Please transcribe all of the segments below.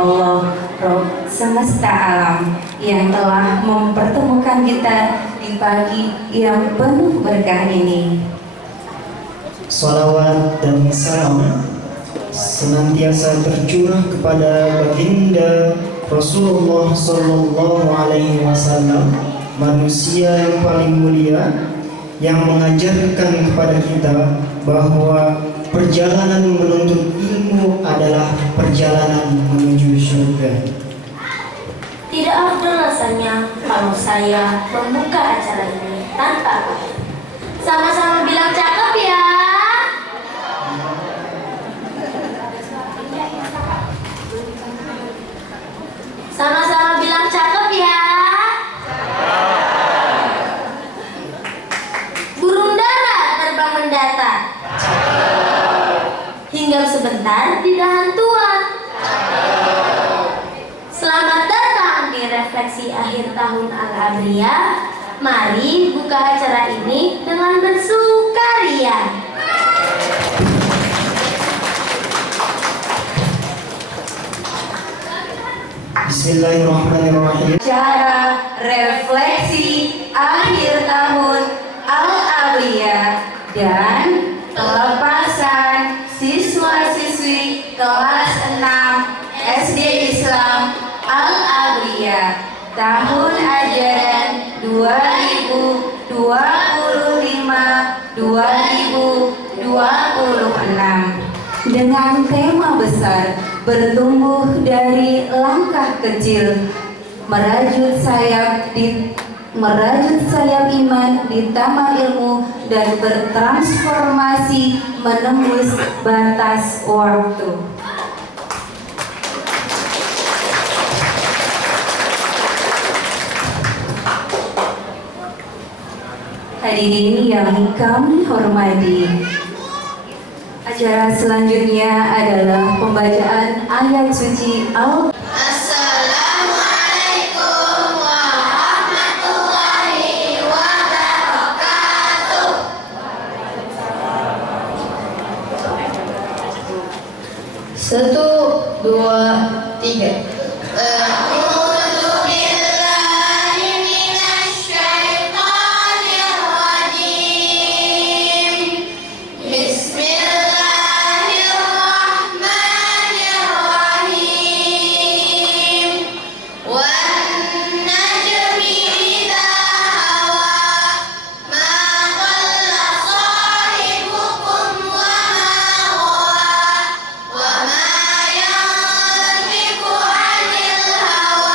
Allah, Rob semesta alam, yang telah mempertemukan kita di pagi yang penuh berkah ini. Salawat dan salam senantiasa tercurah kepada baginda Rasulullah Sallallahu Alaihi Wasallam, manusia yang paling mulia, yang mengajarkan kepada kita bahwa perjalanan menuntut ilmu adalah perjalanan menuju surga. Tidak afdol rasanya kalau saya membuka acara ini tanpa pamit. Sama-sama bilang cakep ya. Sama-sama bilang cakep ya. Burung dara terbang mendatar. Hinggap sebentar di dahan tuan. Selamat datang di refleksi akhir tahun Al-Abriyah. Mari buka acara ini dengan bersukaria. Bismillahirrahmanirrahim. Acara refleksi akhir tahun Al-Abriyah dan pelepasan siswa-siswi kelas 6 SD Islam Al-Abriyah tahun ajaran 2025-2026 dengan tema besar bertumbuh dari langkah kecil, merajut sayap iman di taman ilmu dan bertransformasi menembus batas waktu. Hadirin yang kami hormati, acara selanjutnya adalah pembacaan ayat suci Al-Quran. Assalamualaikum warahmatullahi wabarakatuh. 1, 2, 3. Wa ma yantiqu 'anil hawa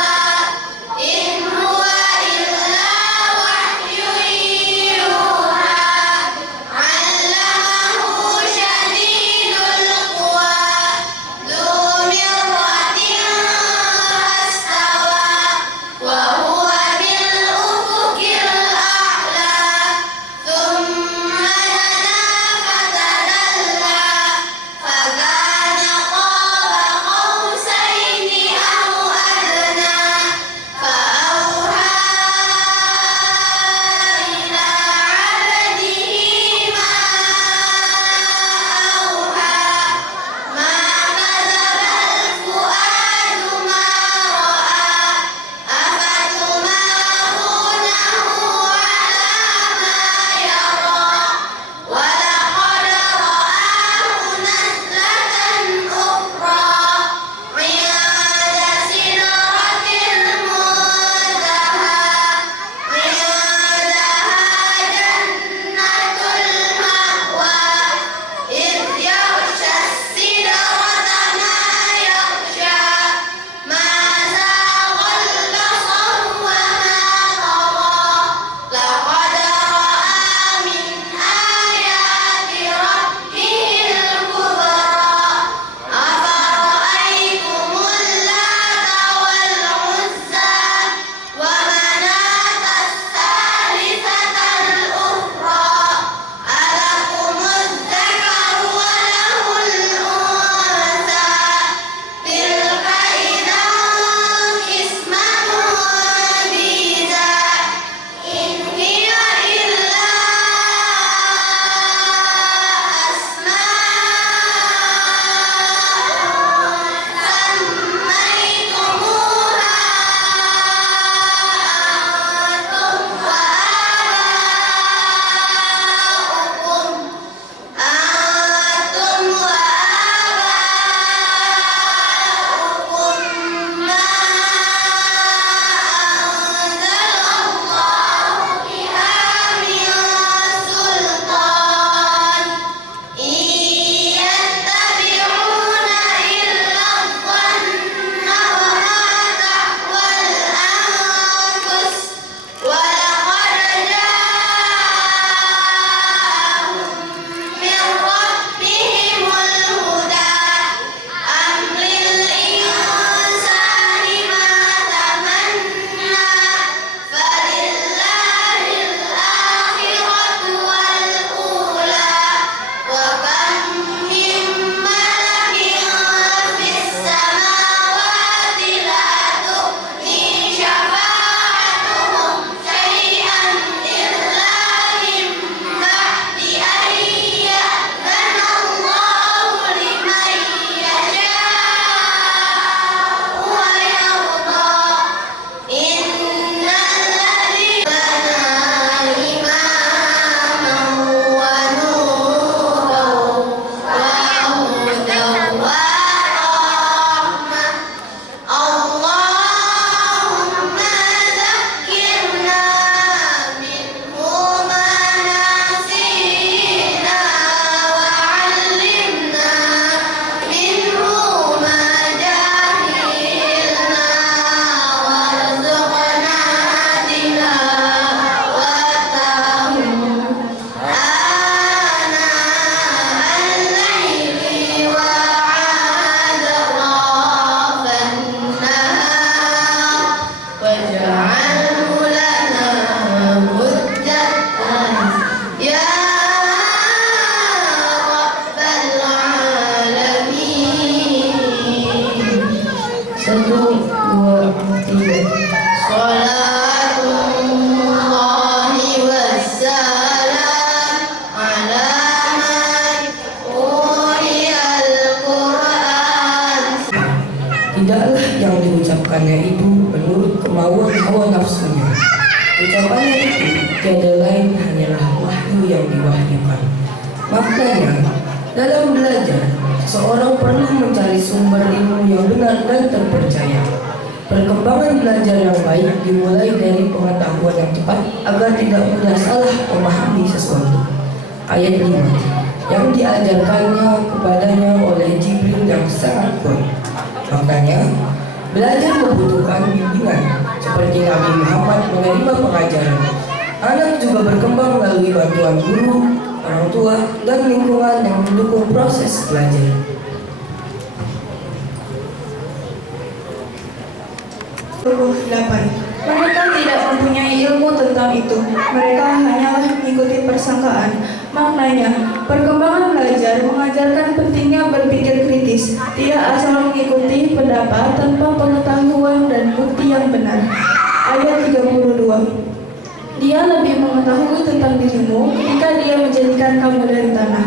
1, 2, 3. Salatullahi wassalam ala man quriyal Qur'an. Tidaklah yang diucapkannya itu menurut kemauan hawa nafsunya. Ucapannya itu tiada lain hanyalah wahyu yang diwahyukan. Maknanya, dalam belajar, seorang perlu mencari sumber ilmu yang benar dan terpercaya. Perkembangan belajar yang baik dimulai dari pengetahuan yang tepat agar tidak mudah salah memahami sesuatu. Ayat 5 yang diajarkannya kepadanya oleh Jibril yang sangat kuat. Maknanya, belajar membutuhkan bimbingan seperti Nabi Muhammad menerima pengajaran. Anak juga berkembang melalui bantuan guru, orang tua, dan lingkungan yang mendukung proses belajar. Mereka tidak mempunyai ilmu tentang itu. Mereka hanyalah mengikuti persangkaan. Maknanya, perkembangan belajar mengajarkan pentingnya berpikir kritis, tidak asal mengikuti pendapat tanpa pengetahuan dan bukti yang benar. Ayat 32. Dia lebih mengetahui tentang dirimu ketika dia menjadikan kamu dari tanah.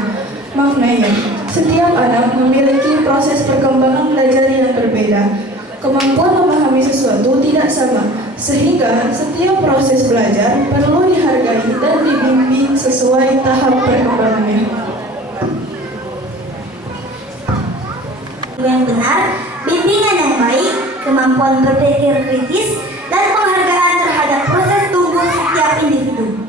Maknanya, setiap anak memiliki proses perkembangan belajar yang berbeda. Kemampuan memahami sesuatu tidak sama, sehingga setiap proses belajar perlu dihargai dan dibimbing sesuai tahap perkembangannya. Yang benar, bimbingan yang baik, kemampuan berpikir kritis, dan penghargaan terhadap proses tumbuh setiap individu.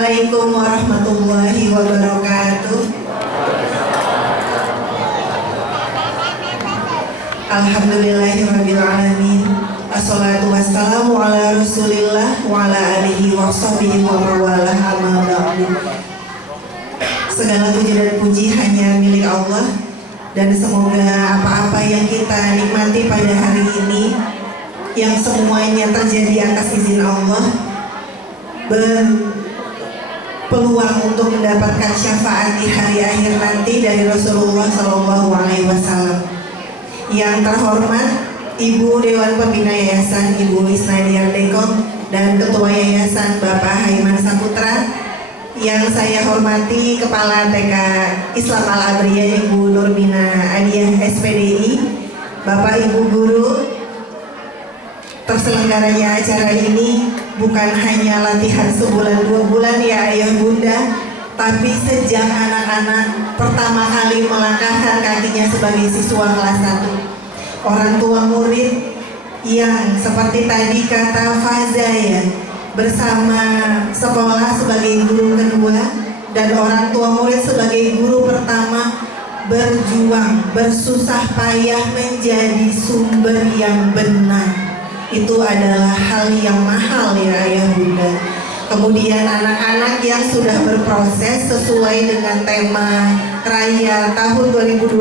Assalamualaikum warahmatullahi wabarakatuh. Alhamdulillahirrabbilalamin. Assalatu wassalamu ala rasulillah wa ala alihi wa sahbihi wa mawalah amma ba'du. Segala puji dan puji hanya milik Allah, dan semoga apa-apa yang kita nikmati pada hari ini, yang semuanya terjadi atas izin Allah, peluang untuk mendapatkan syafaat di hari akhir nanti dari Rasulullah SAW. Yang terhormat Ibu Dewan Pembina Yayasan Ibu Isnadiar Dekong dan Ketua Yayasan Bapak Haiman Saputra. Yang saya hormati Kepala TK Islam Al-Abriyah Ibu Nurmina Adiyah SPDI, Bapak Ibu Guru. Terselenggaranya acara ini bukan hanya latihan sebulan 2 bulan ya ayah bunda, Tapi sejak anak-anak pertama kali melangkahkan kakinya sebagai siswa kelas 1, orang tua murid yang seperti tadi kata Faza ya, bersama sekolah sebagai guru kedua dan orang tua murid sebagai guru pertama, berjuang, bersusah payah menjadi sumber yang benar. Itu adalah hal yang mahal ya ayah bunda. Kemudian anak-anak yang sudah berproses sesuai dengan tema Raya tahun 2026,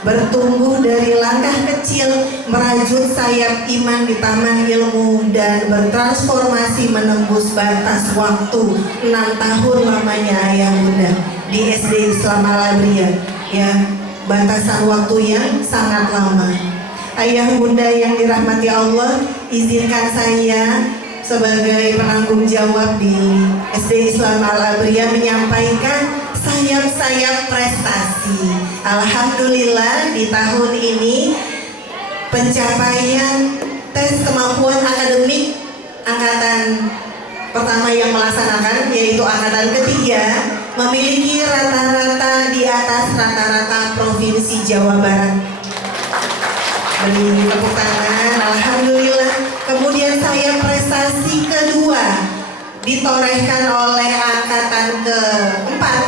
bertumbuh dari langkah kecil, merajut sayap iman di taman ilmu, dan bertransformasi menembus batas waktu 6 tahun lamanya ayah bunda di SD Islam Al-Abriyah ya, batasan waktu yang sangat lama. Ayah bunda yang dirahmati Allah, izinkan saya sebagai penanggung jawab di SD Islam Al-Abriyah menyampaikan sayap-sayap prestasi. Alhamdulillah di tahun ini pencapaian tes kemampuan akademik angkatan pertama yang melaksanakan, yaitu angkatan ketiga, memiliki rata-rata di atas rata-rata Provinsi Jawa Barat. Beri tepuk tangan, alhamdulillah. Kemudian saya prestasi kedua ditorehkan oleh angkatan keempat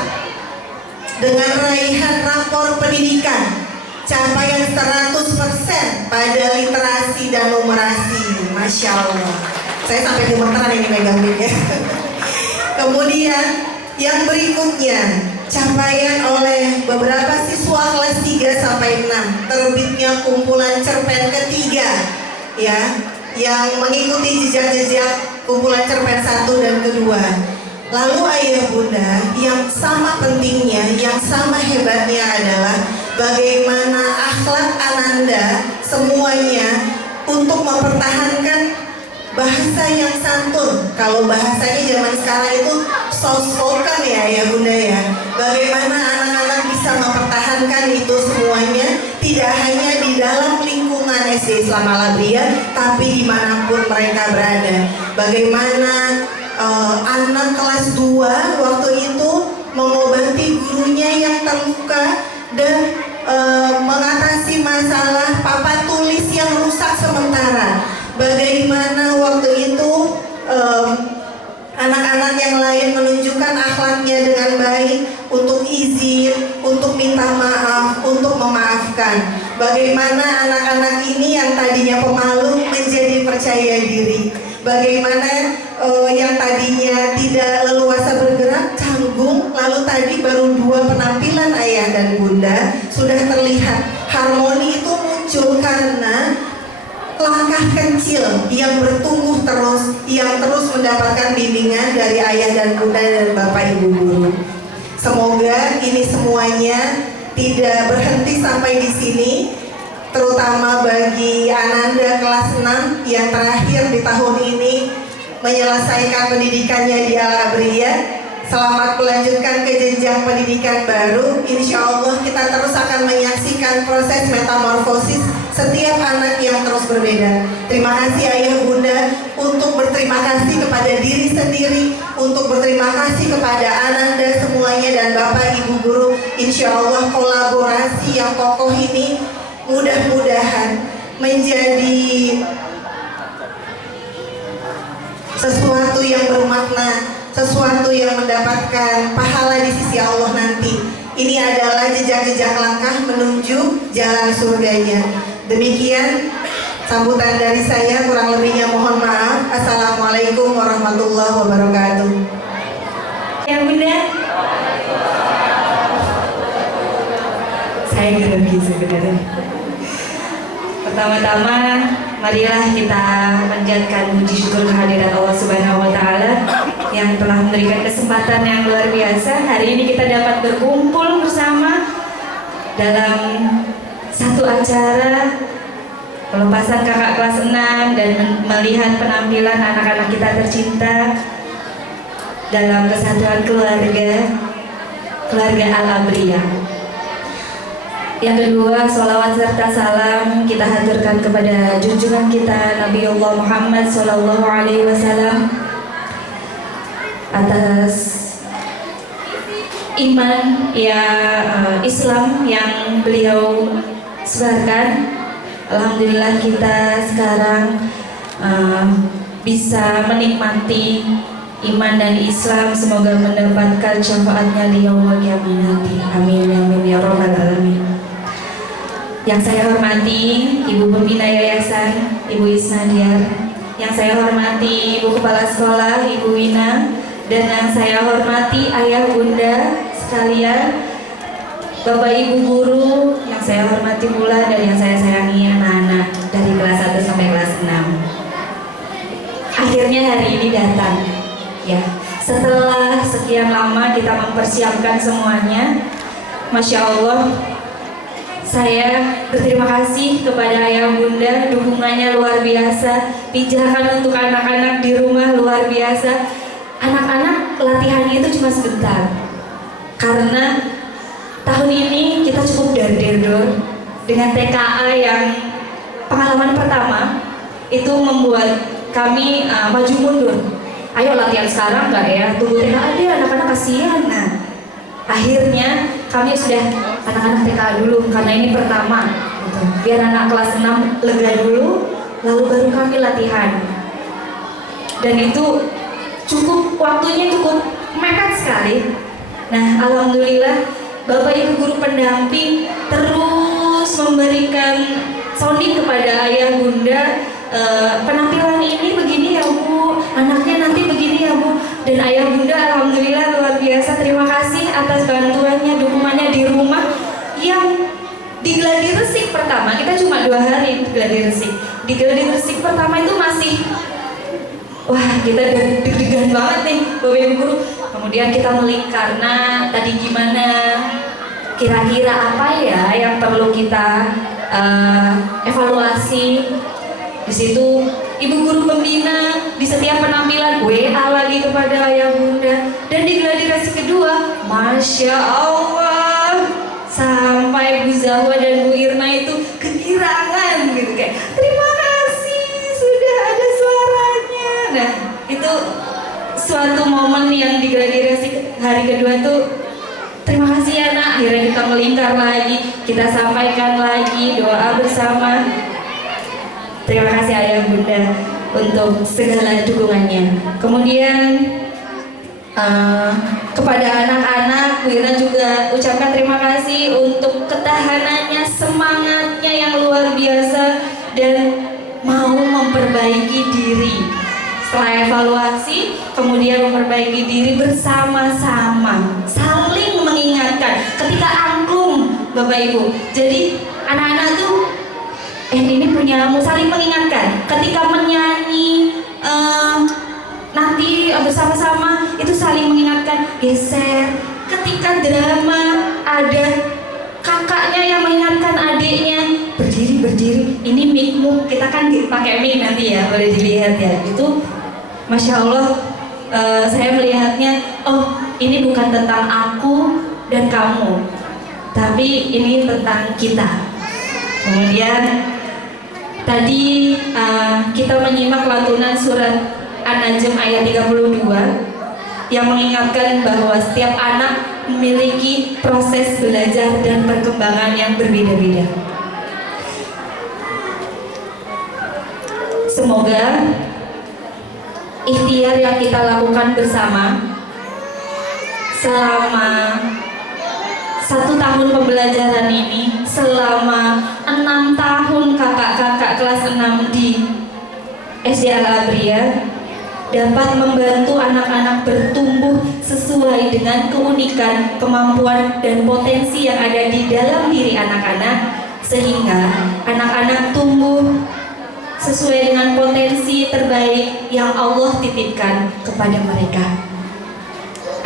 dengan raihan rapor pendidikan capaian 100% pada literasi dan numerasi. Masya Allah, saya sampai gemeteran ini megang ya. Kemudian yang berikutnya, capaian oleh beberapa siswa kelas 3 sampai 6, terbitnya kumpulan cerpen ketiga ya, yang mengikuti jejak-jejak kumpulan cerpen 1 dan kedua. Lalu ayah bunda, yang sama pentingnya, yang sama hebatnya adalah bagaimana akhlak Ananda semuanya untuk mempertahankan bahasa yang santun. Kalau bahasanya zaman sekarang itu soft spoken ya ayah bunda ya. Bagaimana anak-anak bisa mempertahankan itu semuanya, tidak hanya di dalam lingkungan SD Islam Al-Abriyah, tapi dimanapun mereka berada. Bagaimana anak kelas 2 waktu itu mengobati gurunya yang terluka dan mengatasi masalah papan tulis yang rusak sementara. Bagaimana waktu itu anak-anak yang lain menunjukkan akhlaknya dengan baik untuk izin, untuk minta maaf, untuk memaafkan. Bagaimana anak-anak ini yang tadinya pemalu menjadi percaya diri. Bagaimana yang tadinya tidak leluasa bergerak, canggung, lalu tadi baru 2 penampilan ayah dan bunda sudah terlihat harmoni itu muncul karena langkah kecil yang bertumbuh terus, yang terus mendapatkan bimbingan dari ayah dan bunda dan bapak ibu guru. Semoga ini semuanya tidak berhenti sampai di sini, terutama bagi Ananda kelas 6 yang terakhir di tahun ini menyelesaikan pendidikannya di Al-Abriyah. Selamat melanjutkan ke jenjang pendidikan baru. Insya Allah kita terus akan menyaksikan proses metamorfosis setiap anak yang terus berbeda. Terima kasih ayah bunda, untuk berterima kasih kepada diri sendiri, untuk berterima kasih kepada Ananda semuanya dan bapak ibu guru. Insya Allah kolaborasi yang kokoh ini mudah-mudahan menjadi sesuatu yang bermakna, sesuatu yang mendapatkan pahala di sisi Allah nanti. Ini adalah jejak-jejak langkah menuju jalan surganya. Demikian sambutan dari saya, kurang lebihnya mohon maaf. Assalamualaikum warahmatullahi wabarakatuh. Ya bunda, saya grogi sebenarnya. Pertama-tama, marilah kita panjatkan puji syukur kehadirat Allah Subhanahu wa Ta'ala yang telah memberikan kesempatan yang luar biasa. Hari ini kita dapat berkumpul bersama dalam satu acara pelepasan kakak kelas 6 dan melihat penampilan anak-anak kita tercinta dalam kesatuan keluarga Al-Abriyah. Yang kedua, sholawat serta salam kita haturkan kepada junjungan kita Nabiullah Muhammad SAW atas iman ya Islam yang beliau sebarkan. Alhamdulillah kita sekarang bisa menikmati iman dan Islam. Semoga mendapatkan syafaatnya di yaumul qiyamah nanti. Amin amin ya rabbal alamin. Yang saya hormati Ibu Pembina Yayasan, Ibu Isnadiar. Yang saya hormati Ibu Kepala Sekolah, Ibu Wina. Dan yang saya hormati ayah bunda sekalian, Bapak Ibu guru yang saya hormati pula, dan yang saya sayangi anak-anak dari kelas 1 sampai kelas 6. Akhirnya hari ini datang. Ya, setelah sekian lama kita mempersiapkan semuanya, Masya Allah, saya berterima kasih kepada ayah bunda, dukungannya luar biasa, pijakan untuk anak-anak di rumah luar biasa. Anak-anak latihannya itu cuma sebentar, karena tahun ini kita cukup dar-der dengan TKA yang pengalaman pertama itu membuat kami maju mundur. Ayo latihan sekarang nggak ya? Tunggu TKA deh, anak-anak kasihan. Nah, akhirnya kami sudah anak-anak TKA dulu karena ini pertama. Gitu. Biar anak kelas 6 lega dulu, lalu baru kami latihan. Dan itu waktunya cukup mepet sekali. Nah, alhamdulillah Bapak Ibu guru pendamping terus memberikan sounding kepada ayah bunda, penampilan ini begini ya Bu, anaknya nanti begini ya Bu. Dan ayah bunda alhamdulillah luar biasa, terima kasih atas bantuannya, dukungannya di rumah. Yang di Gladi Resik pertama, kita cuma 2 hari di Gladi Resik. Di Gladi Resik pertama itu masih wah, kita deg-degan banget nih Bapak Ibu guru. Kemudian kita melik karena tadi gimana, kira-kira apa ya yang perlu kita evaluasi. Di situ Ibu guru pembina di setiap penampilan WA lagi kepada ayah bunda. Dan di Gladi Resik kedua, Masya Allah, sampai Bu Zahwa dan Bu Irma itu kegirangan gitu, kayak terima kasih sudah ada suaranya. Nah, itu suatu momen yang di Gladi Resik hari kedua tuh, terima kasih ya nak. Akhirnya kita melingkar lagi, kita sampaikan lagi doa bersama. Terima kasih ayah bunda untuk segala dukungannya. Kemudian kepada anak-anak, Bu Ira juga ucapkan terima kasih untuk ketahanannya, semangatnya yang luar biasa, dan mau memperbaiki diri. Setelah evaluasi, kemudian memperbaiki diri bersama-sama, saling mengingatkan ketika angklung Bapak Ibu. Jadi anak-anak tuh ini punya saling mengingatkan ketika menyanyi, nanti bersama-sama itu saling mengingatkan, geser. Ketika drama ada kakaknya yang mengingatkan adiknya, berdiri, ini mikmu, kita kan pakai mic nanti ya, boleh dilihat ya. Itu Masya Allah, saya melihatnya, oh ini bukan tentang aku dan kamu, tapi ini tentang kita. Kemudian tadi kita menyimak lantunan surat An-Najm ayat 32 yang mengingatkan bahwa setiap anak memiliki proses belajar dan perkembangan yang berbeda-beda. Semoga ikhtiar yang kita lakukan bersama selama 1 tahun pembelajaran ini, selama 6 tahun kakak-kakak kelas 6 di SD Al-Abriya, dapat membantu anak-anak bertumbuh sesuai dengan keunikan, kemampuan, dan potensi yang ada di dalam diri anak-anak, sehingga anak-anak tumbuh sesuai dengan potensi terbaik yang Allah titipkan kepada mereka.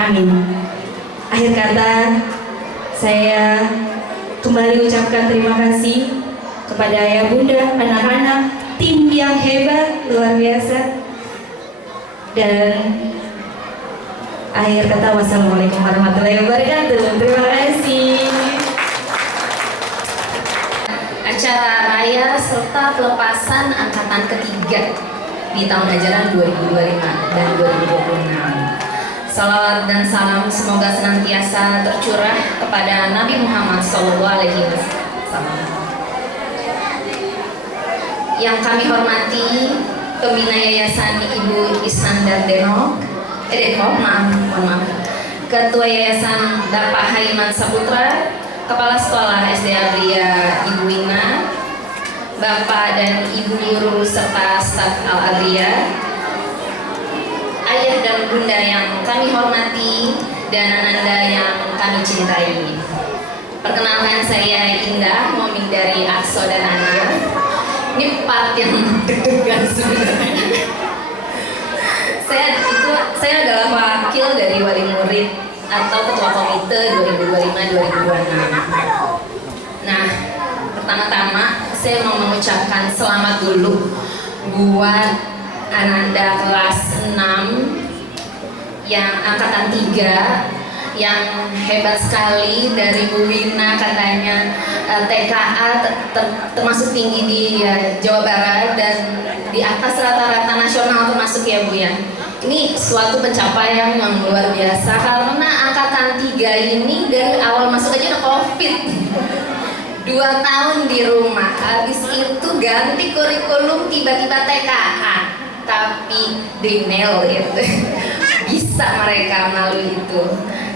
Amin. Akhir kata, saya kembali ucapkan terima kasih kepada ayah bunda, anak-anak, tim yang hebat, luar biasa. Dan akhir kata, wassalamualaikum warahmatullahi wabarakatuh. Terima kasih. Acara raya serta pelepasan angkatan ketiga di tahun ajaran 2025 dan 2026. Salawat dan salam semoga senantiasa tercurah kepada Nabi Muhammad SAW. Yang kami hormati Pembina Yayasan Ibu Iskandar Denok, maaf. Ketua Yayasan Bapak Haiman Saputra, Kepala Sekolah SD Agria Ibu Wina, Bapak dan Ibu Guru serta staf Al-Agria, ayah dan bunda yang kami hormati, dan ananda yang kami cintai. Perkenalkan, saya Indah, moming dari Akso dan Ana. Ini part yang deg-degan sebenarnya. Saya adalah wakil dari wali murid atau ketua komite 2025-2026. Nah, pertama-tama saya mau mengucapkan selamat dulu buat Ananda kelas 6 yang angkatan 3 yang hebat sekali dari Bu Wina, katanya TKA termasuk tinggi di Jawa Barat dan di atas rata-rata nasional termasuk ya Bu ya. Ini suatu pencapaian yang luar biasa karena angkatan 3 ini dari awal masuk aja udah COVID. 2 tahun di rumah, habis itu ganti kurikulum tiba-tiba TKA. Tapi they nail it. Bisa mereka melalui itu.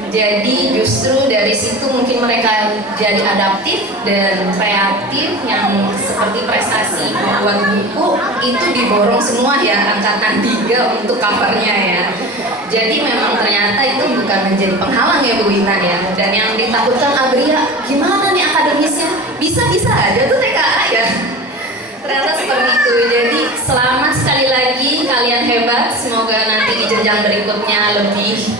Jadi justru dari situ mungkin mereka jadi adaptif dan kreatif, yang seperti prestasi membuat buku itu diborong semua ya angkatan 3 untuk covernya ya. Jadi memang ternyata itu bukan menjadi penghalang ya Bu Wina ya. Dan yang ditakutkan Abria, gimana nih akademisnya? Bisa-bisa aja tuh TKA ya. Ternyata seperti itu. Jadi selamat sekali lagi, kalian hebat. Semoga nanti di jenjang berikutnya lebih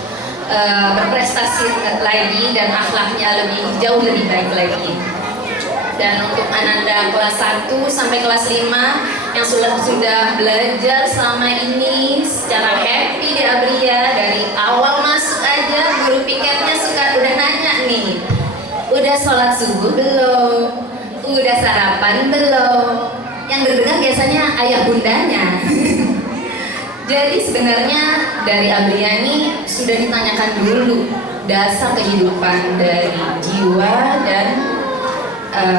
berprestasi lagi dan akhlaknya jauh lebih baik lagi. Dan untuk Ananda kelas 1 sampai kelas 5 yang sudah belajar selama ini secara happy di Abria, dari awal masuk aja guru piketnya udah nanya nih, udah sholat subuh belum? Udah sarapan belum? Yang deg-degan biasanya ayah bundanya. Jadi sebenarnya dari Abria ini sudah ditanyakan dulu dasar kehidupan dari jiwa dan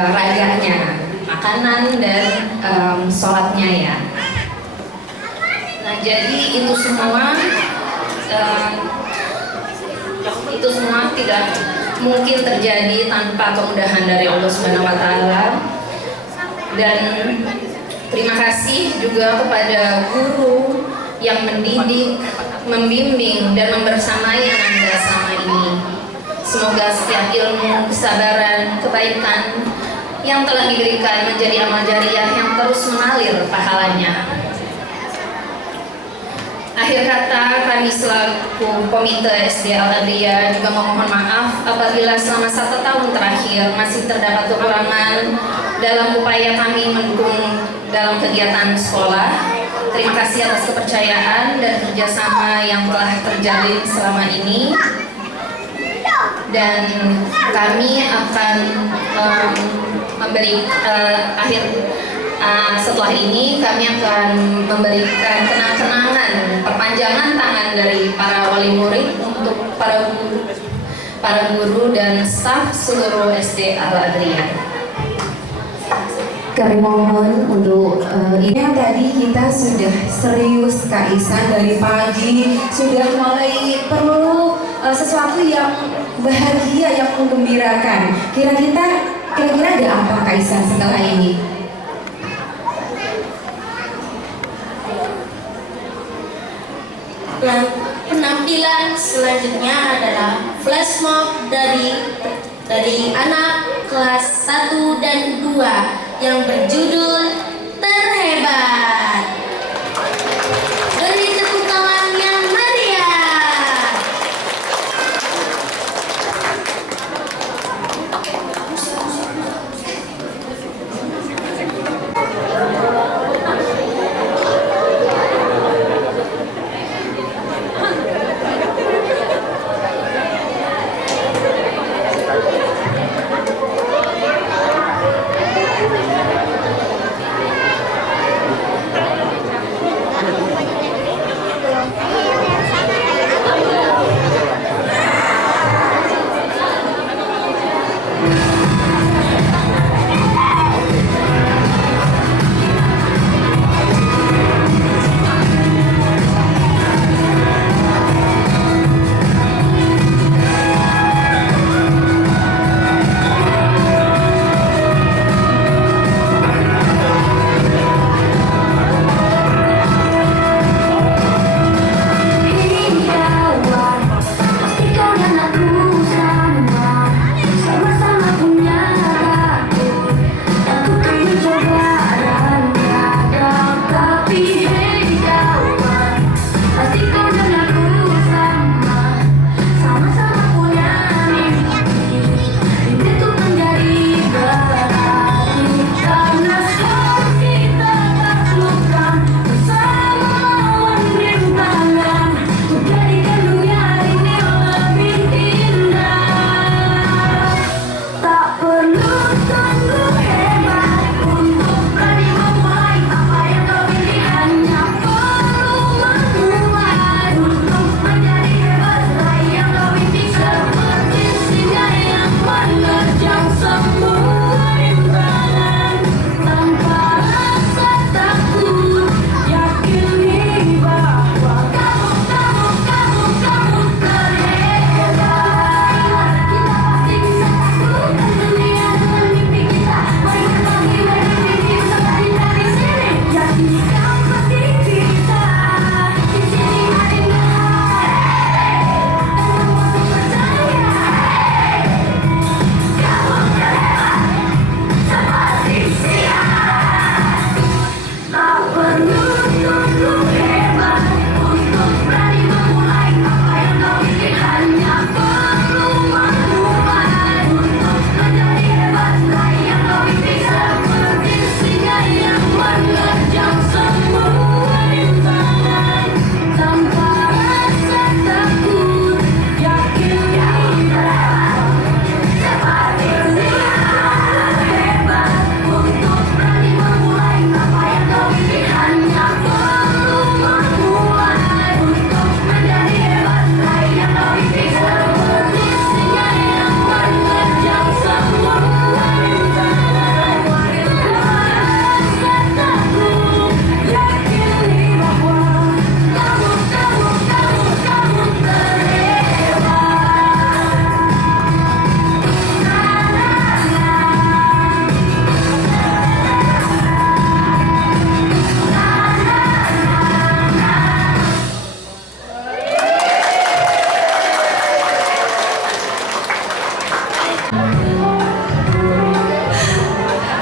raganya, makanan dan sholatnya ya. Nah jadi itu semua tidak mungkin terjadi tanpa kemudahan dari Allah Subhanahu Wa Taala. Dan terima kasih juga kepada guru yang mendidik, membimbing, dan membersamai Ananda selama ini. Semoga setiap ilmu, kesabaran, kebaikan yang telah diberikan menjadi amal jariah yang terus mengalir pahalanya. Akhir kata, kami selaku Komite SD Al-Agria juga memohon maaf apabila selama 1 tahun terakhir masih terdapat kekurangan dalam upaya kami mendukung dalam kegiatan sekolah. Terima kasih atas kepercayaan dan kerjasama yang telah terjalin selama ini. Dan kami akan memberi setelah ini kami akan memberikan kenang-kenangan perpanjangan tangan dari para wali murid untuk para guru dan staf seluruh SD Al-Agria. Kami mohon untuk ini yang tadi kita sudah serius Kak Isan dari pagi, sudah mulai perlu sesuatu yang bahagia, yang menggembirakan. Kira-kira ada apa Kak Isan setelah ini? Penampilan selanjutnya adalah flash mob dari anak kelas 1 dan 2 yang berjudul Terhebat. Beri tepuk tangan yang meriah.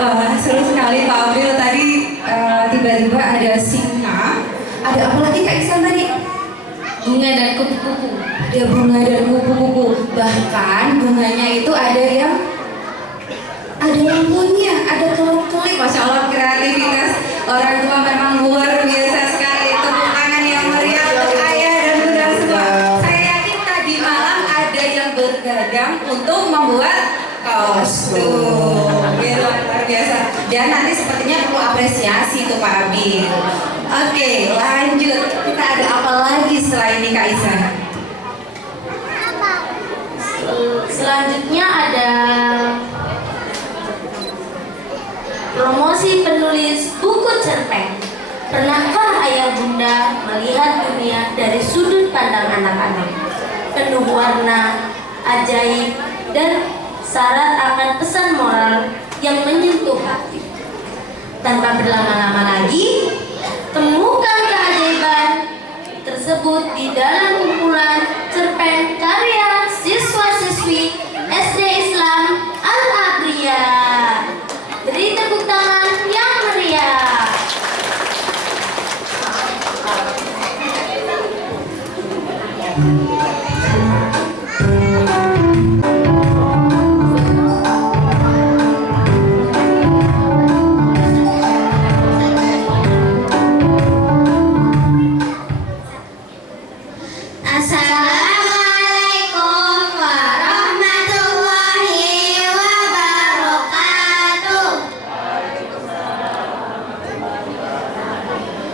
Wah, seru sekali Pak Abril tadi. Tiba-tiba ada singa. Ada apa lagi Kak Iksan tadi? Bunga dan kupu-kupu. Ada bunga dan kupu-kupu. Bahkan bunganya itu ada lampunya, ada kelip-kelip. Masya Allah, kreativitas orang tua memang luar biasa sekali. Tepuk tangan yang meriah untuk ayah dan bunda semua. Saya yakin tadi malam ada yang bergadang untuk membuat kostum. Luar biasa. Dan nanti sepertinya perlu apresiasi tuh Pak Abil. Oke, lanjut. Kita ada apa lagi setelah ini Kak Isan? Selanjutnya ada promosi penulis buku cerpen. Pernahkah ayah bunda melihat dunia dari sudut pandang anak-anak? Penuh warna, ajaib, dan syarat akan pesan moral yang menyentuh hati. Tanpa berlama-lama lagi, temukan keajaiban tersebut di dalam kumpulan cerpen karya siswa-siswi SD Islam Al-Abriyah. Beri tepuk tangan yang meriah. Assalamualaikum warahmatullahi wabarakatuh.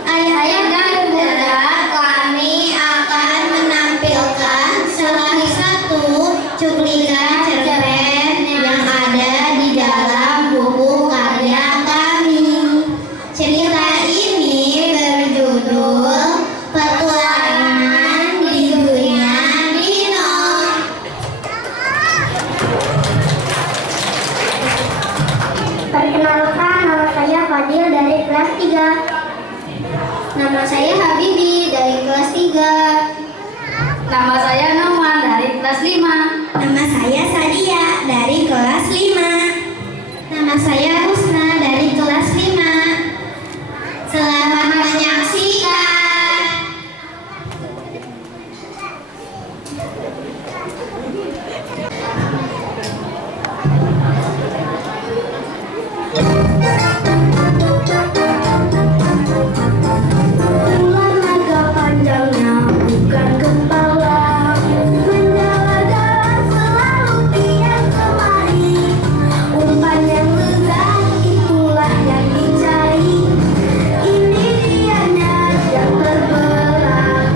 Ayah dan bunda, kami akan menampilkan salah satu cuplikan cerpen yang ada di dalam buku karya kami. Cerita ini berjudul Petualangan di Dunia Dino. Perkenalkan, nama saya Fadil dari kelas 3. Nama saya Habibi dari kelas 3. Nama saya Noman dari kelas 5. Nama saya Sadia dari kelas 5. Nama saya Husna dari kelas 5. Selamat menyaksikan. Ular naga panjangnya bukan kepala, menjalar-jalar selalu tiap kemari. Umpan yang lezat itulah yang dicari. Ini dianya yang terbelakang.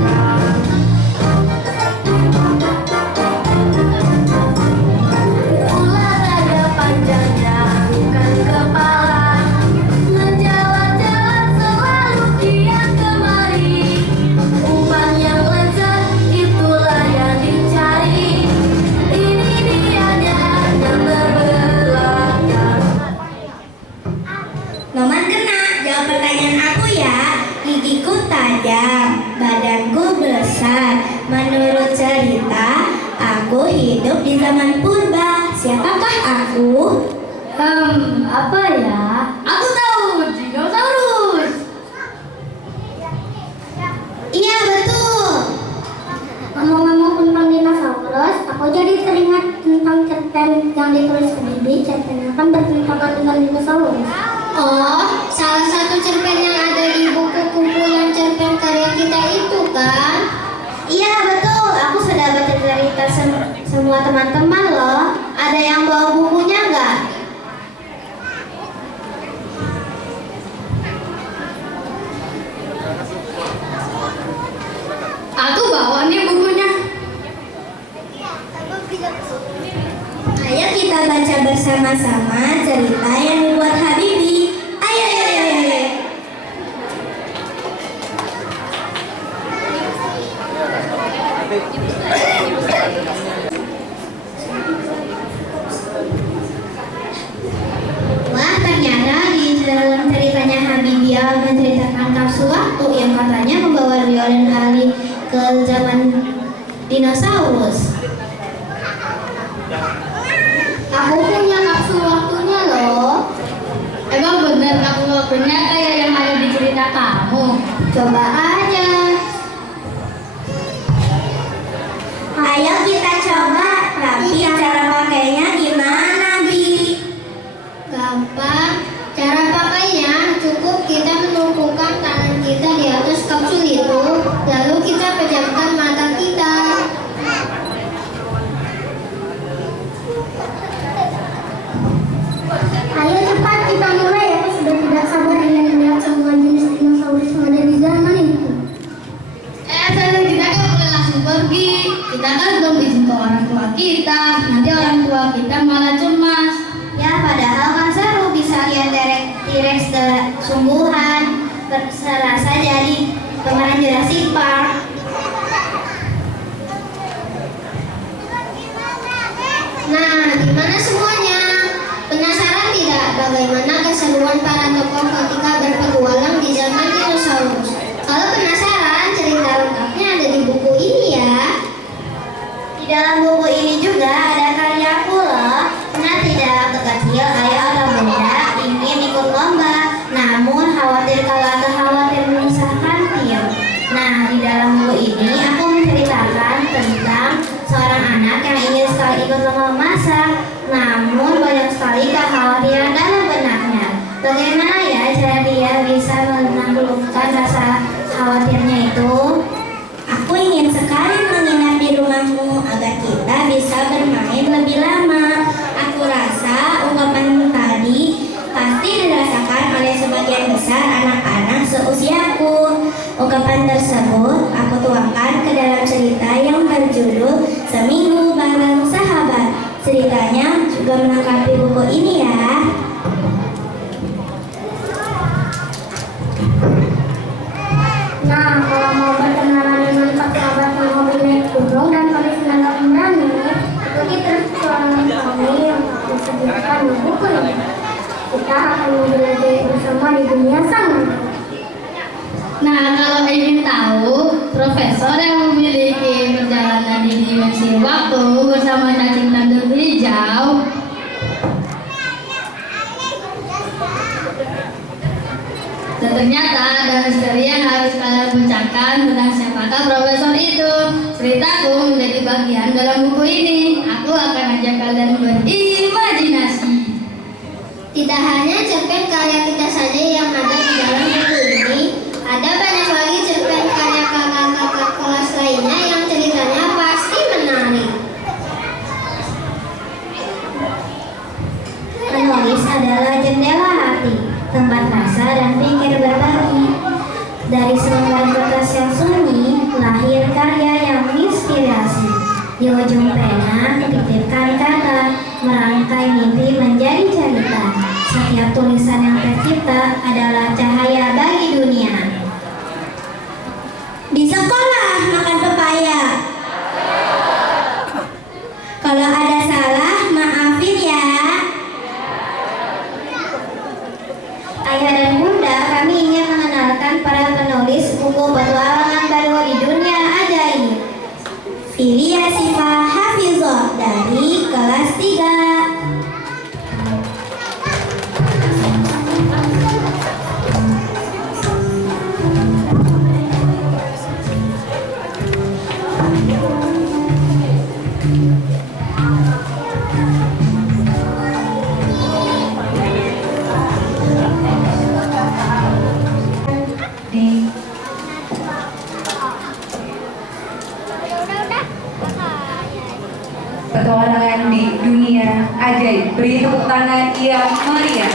Ular naga panjangnya bukan kepala, menjalar-jalar selalu kian kemari. Umpan yang lezat itulah yang dicari. Ini dianya yang terbelakang. Noman kena, jawab pertanyaan aku ya. Gigiku tajam, badanku besar. Menurut cerita, aku hidup di zaman purba. Siapakah aku? Apa ya? Aku tahu, dinosaurus. Iya, betul. Ngomong-ngomong tentang dinosaurus, aku jadi teringat tentang cerpen yang ditulis Habibi. Cerpen akan bertentangan dengan dinosaurus. Oh, salah satu cerpen yang ada di buku kumpulan cerpen karya kita itu kan? Iya, betul. Aku sudah baca cerita semua teman-teman loh. Ada yang bawa bukunya nggak? Aku bawa nih bukunya. Ayo kita baca bersama-sama cerita yang dibuat Habibi. Ayo, ayo, ayo, ayo. Wah, ternyata di dalam ceritanya Habibi menceritakan kapsul waktu yang katanya membawa Rio dan Ali ke zaman dinosaurus. Aku punya kapsul waktunya loh. Coba aja. Ayo kita coba, tapi cara pakainya gimana, Bi? Gampang. Cara pakainya cukup kita menumpukan tangan kita di atas kapsul itu, lalu kita pejamkan mata kita. Ayo cepat kita mulai, aku sudah tidak sabar ingin melihat semua jenis dinosaurus yang ada di zaman itu. Saya kita kan boleh langsung pergi. Kita kan belum izin ke orang tua kita. Nanti orang tua kita malah cemas. Ya padahal kan seru bisa lihat T-Rex sungguhan, serasa jadi pemeran Jurassic Park. Nah, gimana semuanya? Penasaran tidak bagaimana keseruan para tokoh ketika berpetualang di zaman dinosaurus? Kalau penasaran, cerita lengkapnya ada di buku ini ya. Di dalam buku ini juga ada karyaku loh. Nah, tidak waktu kecil ayah atau bunda ingin ikut lomba, namun khawatir kalah atau khawatir memisahkan tim. Nah, di dalam buku ini aku menceritakan tentang seorang anak yang ingin sekali ikut lomba masak, namun banyak sekali kekhawatiran dalam benaknya. Bagaimana ya cara dia bisa menaklukkan rasa khawatirnya itu? Aku ingin sekali menginap di rumahmu agar kita bisa bermain lebih lama. Aku rasa ungkapan tadi pasti dirasakan oleh sebagian besar anak-anak seusiaku. Ungkapan tersebut aku tuangkan ke dalam cerita yang berjudul Seminggu Bareng Sahabat. Ceritanya juga melengkapi buku ini ya. Nah, kalau mau berkenalan dengan Pak Sahabat yang hobi naik gunung dan kami senang pemberani, ikuti terus petualangan kami yang disediakan di buku ini. Kita akan menjelajah bersama di dunia sana. Nah, kalau ingin tahu, profesor yang memiliki perjalanan di dimensi waktu bersama cacing tandur hijau, dan ternyata ada misteri yang harus kalian pecahkan tentang siapakah profesor itu. Ceritaku menjadi bagian dalam buku ini. Aku akan ajak kalian berimajinasi. Tidak hanya cerpen karya kita saja yang ada di dalam buku ini, ada banyak lagi cerpen karya kakak-kakak kelas lainnya yang ceritanya pasti menarik. Penulis adalah jendela hati, tempat rasa dan pikir berbagi. Dari selembar kertas yang sunyi, lahir karya yang menginspirasi. Di ujung pena, titipkan kata, merangkai mimpi menjadi cerita. Setiap tulisan yang tercipta adalah cahaya bagi dunia. Di sekolah makan pepaya. Kalau ada salah, maafin ya. Ayah dan bunda, kami ingin mengenalkan para penulis buku petualangan baru di dunia ajaib. Filia Sifa Hafizah dari kelas 3. Petualangan di dunia ajaib. Beri tepuk tangan yang meriah.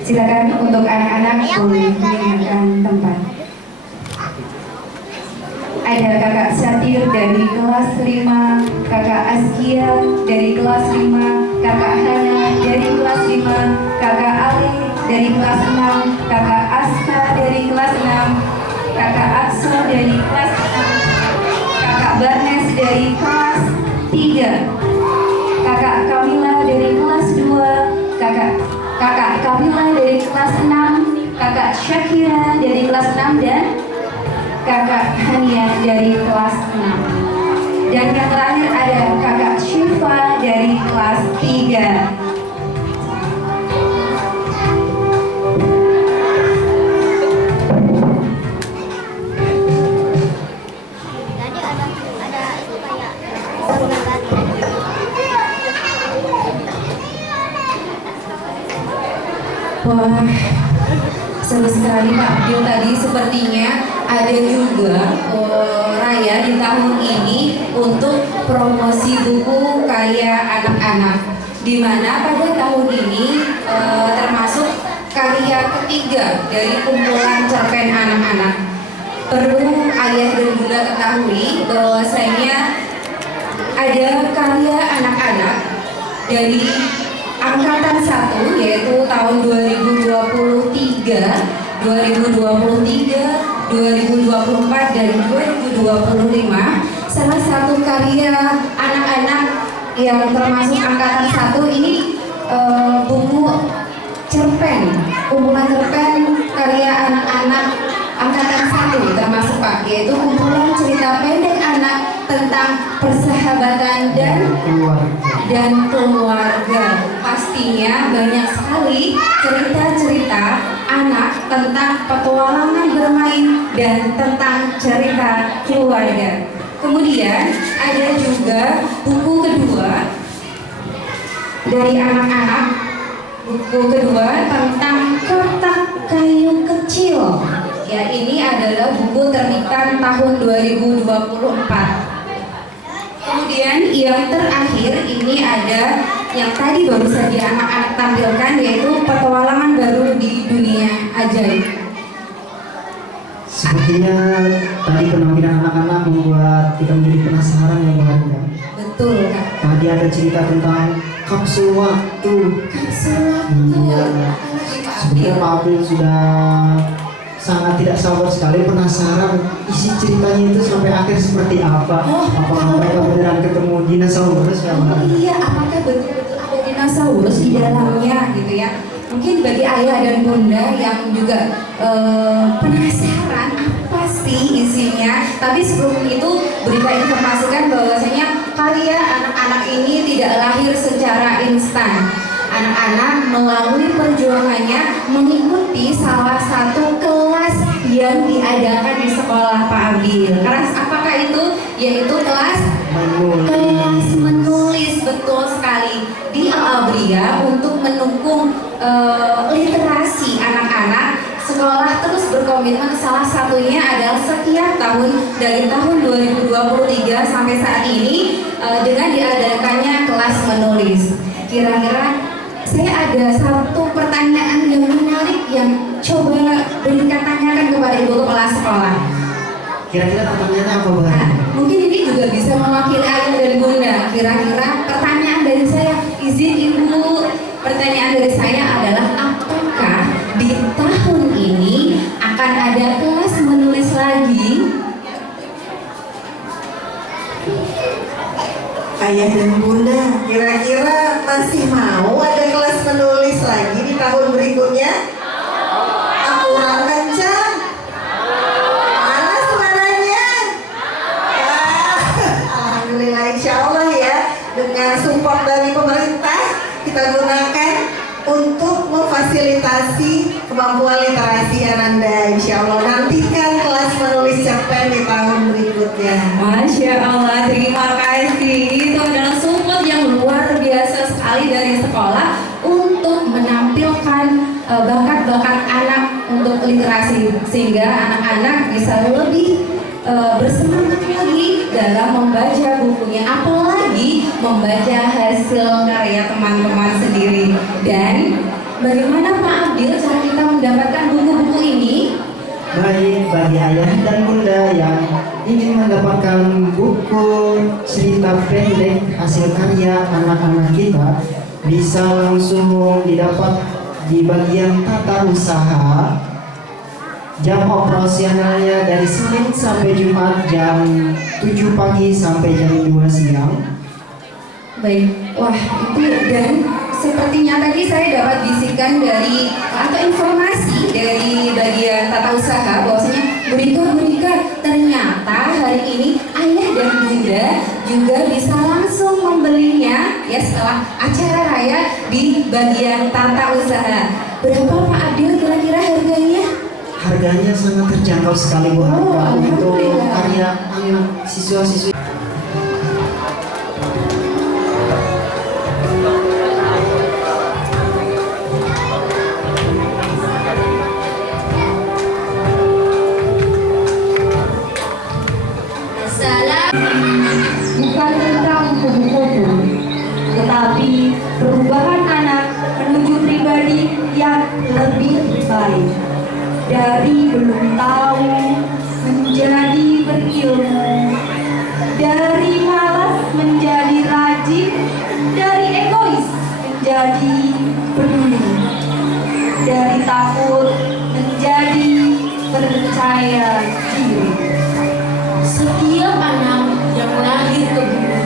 Silakan untuk anak-anak boleh meninggalkan tempat. Ada kakak Satir dari kelas 5, kakak Askia dari kelas 5, kakak Hana dari kelas 5, kakak Ali dari kelas 6, kakak Aska dari kelas 6, kakak Aksa dari kelas 6, kakak Barnes dari kelas 3, kakak Kamila dari kelas 2, kakak Kamila dari kelas 6, kakak Syakira dari kelas 6, dan kakak Hania dari kelas 6. Dan yang terakhir ada kakak Syifa dari kelas 3. Wah, seru sekali Pak Abdul tadi. Sepertinya ada juga Raya di tahun ini untuk promosi buku karya anak-anak, di mana pada tahun ini termasuk karya ketiga dari kumpulan cerpen anak-anak. Perlu ayah dan bunda ketahui bahwasanya ada karya anak-anak dari angkatan 1 yaitu tahun 2023, 2024 dan 2025. Salah satu karya anak-anak yang termasuk angkatan 1 ini buku cerpen, kumpulan cerpen karya anak-anak angkatan 1 termasuk Pak, yaitu kumpulan cerita pendek anak tentang persahabatan dan keluarga. Pastinya banyak sekali cerita-cerita anak tentang petualangan bermain dan tentang cerita keluarga. Kemudian ada juga buku kedua dari anak-anak, buku kedua tentang kotak kayu kecil. Ya, ini adalah buku terbitan tahun 2024. Kemudian yang terakhir ini ada yang tadi baru saja anak-anak tampilkan, yaitu petualangan baru di dunia ajaib. Sepertinya tadi penampilan anak-anak membuat kita menjadi penasaran ya Bu Harinda. Betul Kak. Tadi ada cerita tentang kapsul waktu. Kapsul waktu. Iya. Sebenarnya Pak Abdul sudah sangat tidak sabar sekali, penasaran isi ceritanya itu sampai akhir seperti apa. Apakah mereka beneran ketemu dinosaurus ya? Oh iya, apakah betul-betul ada dinosaurus di dalamnya gitu ya? Mungkin bagi ayah dan bunda yang juga penasaran apa sih isinya. Tapi sebelum itu berikan informasikan bahwasanya karya anak-anak ini tidak lahir secara instan. Anak-anak melalui perjuangannya mengikuti salah satu kelas yang diadakan di sekolah Pak Abil. Kelas apakah itu? Yaitu kelas menulis. Betul sekali. Di Al-Abriya untuk mendukung literasi anak-anak, sekolah terus berkomitmen, salah satunya adalah setiap tahun dari tahun 2023 sampai saat ini dengan diadakannya kelas menulis. Kira-kira saya ada satu pertanyaan yang menarik yang coba berikan tanyakan kepada ibu kepala sekolah. Kira-kira pertanyaannya apa Bu Harinda? Mungkin ini juga bisa mewakili ayah dan bunda. Kira-kira pertanyaan dari saya, izin ibu, pertanyaan dari saya adalah apakah di tahun ini akan ada kelas menulis lagi? Ayah dan bunda, kira-kira masih mau ada kelas menulis lagi di tahun berikutnya? Aku kurang kencang. Mana suaranya? Alhamdulillah, insya Allah ya, dengan support dari pemerintah kita gunakan untuk memfasilitasi kemampuan literasi Ananda. Insya Allah nantikan kelas menulis cerpen di tahun berikutnya. Masya Allah, terima kasih. Itu adalah support yang luar biasa sekali dari sekolah untuk menampilkan bakat-bakat anak untuk literasi, sehingga anak-anak bisa lebih bersemangat lagi dalam membaca bukunya, apalagi membaca hasil karya teman-teman sendiri. Dan bagaimana Pak Abdil cara kita mendapatkan buku-buku ini? Baik, bagi ayah dan bunda yang ingin mendapatkan buku cerita pendek hasil karya anak-anak kita, bisa langsung didapat di bagian tata usaha. Jam operasionalnya dari Senin sampai Jumat jam 7 pagi sampai jam 2 siang. Baik, wah itu, dan sepertinya tadi saya dapat bisikan dari atau informasi dari bagian tata usaha bahwasanya Bunda ternyata hari ini ayah dan bunda juga bisa langsung membelinya ya setelah acara raya di bagian tata usaha. Berapa Pak Abdil kira-kira harganya? Harganya sangat terjangkau sekali Bu Harinda untuk alhamdulillah. karya anak siswa-siswi. menjadi peduli, dari takut menjadi percaya diri. Setiap anak yang lahir ke bumi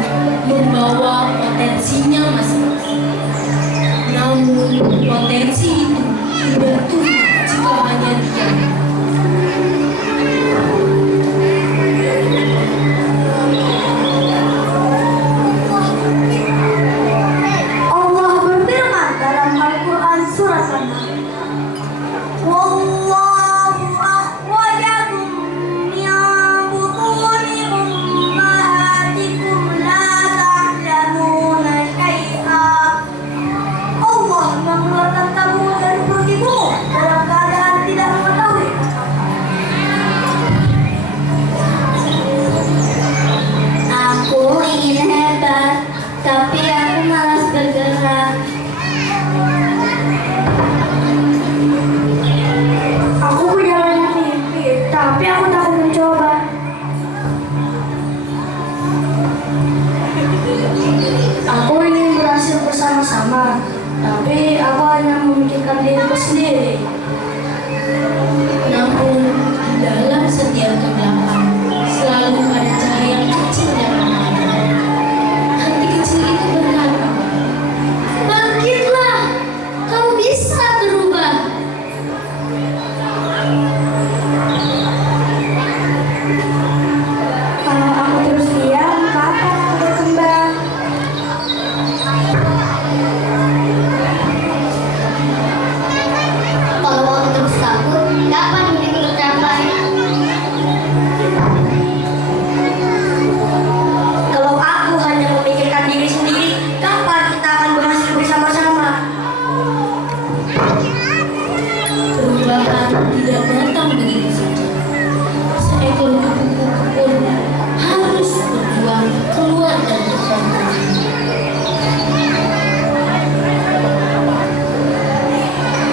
membawa potensinya masing-masing. Namun potensi itu tidak tumbuh jika hanya diam. Allah berfirman dalam Al-Quran surat An-Nahl, Wallahu akhrajakum min butuni ummahatikum la ta'lamuna syai'a. Allah mengeluarkan kamu dari perut ibumu dalam keadaan tidak mengetahui. Aku ingin hebat, tapi aku malas bergerak. Aku punya banyak mimpi, tapi aku takut mencoba. Aku ingin berhasil bersama-sama, tapi aku hanya memikirkan diriku sendiri. Namun di dalam setiap kegelapan selalu ada cahaya kecil yang mengalir. Hati kecil itu berkata, bangkitlah, kau bisa berubah. Kalau aku terus diam, kapan aku berkembang? Kalau aku terus takut, kapan mimpiku tercapai? Kalau aku hanya memikirkan diri sendiri, kapan kita akan berhasil bersama-sama? Perubahan tidak datang begitu saja. Seekor kupu-kupu pun harus berjuang keluar dari sarang.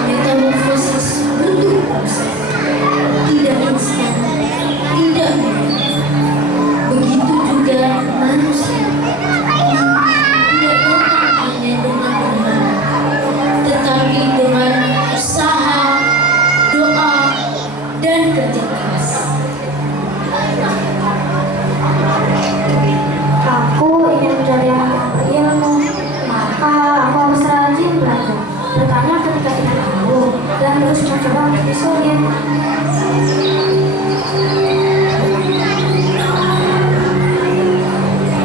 Metamorfosis butuh proses, tidak instan, tidak mudah. Begitu juga manusia. Tidak datang hanya dengan benar, tetapi dengan usaha, doa, dan kerja keras. Aku ingin mencari ilmu, maka aku harus rajin belajar. Bertanya ketika tidak tahu, dan terus mencoba meski sulit.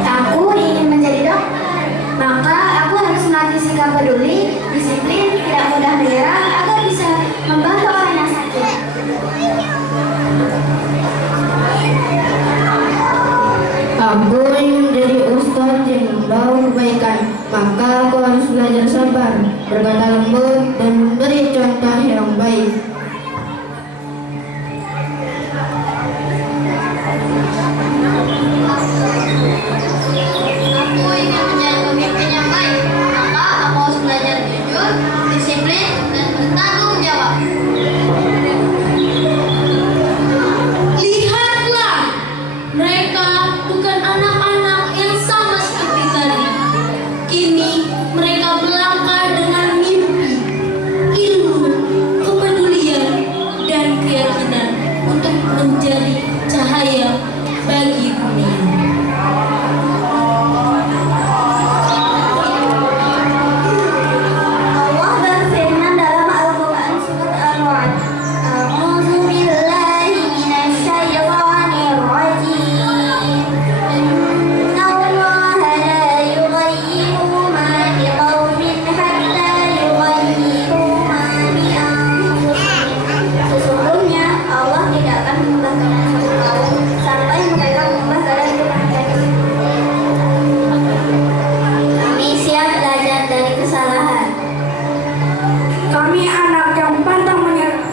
Aku ingin menjadi dokter, maka aku harus melatih sikap peduli, disiplin, tidak mudah menyerah, agar bisa membantu orang yang sakit. Aku ingin menjadi ustadz yang membawa kebaikan, maka aku harus belajar sabar, berkata lembut, dan memberi contoh yang baik. Aku ingin menjadi pemimpin yang baik, maka aku harus belajar jujur, disiplin, dan bertanggung jawab. Lihatlah, mereka bukan anak-anak yang sama seperti tadi. Kini mereka melangkah dengan mimpi, ilmu, kepedulian, dan keyakinan untuk menjadi cahaya bagi dunia. Allah berfirman dalam Al-Quran surat Ar-Ra'd, A'udzu billahi minasy syaithanir rajim. Inna Allaha la yughayyiru ma biqaumin hatta yughayyiru ma bi anfusihim. Sesungguhnya Allah tidak akan mengubah keadaan suatu kaum sampai mereka mengubah keadaan mereka sendiri. Kami siap belajar dari kesalahan. Kami anak yang pantang menyerah.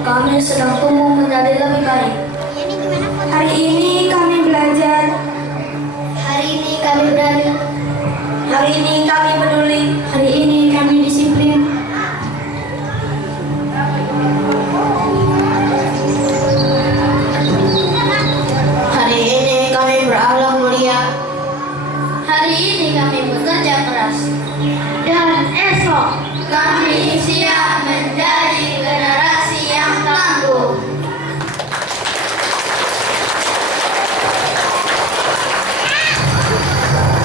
Kami sedang tumbuh menjadi lebih baik. Hari ini kami belajar. Hari ini kami berani. Hari ini kami peduli. Hari ini kami disiplin. Hari ini kami berakhlak mulia. Hari ini ini kami bekerja keras. Dan esok kami siap menjadi generasi yang tangguh.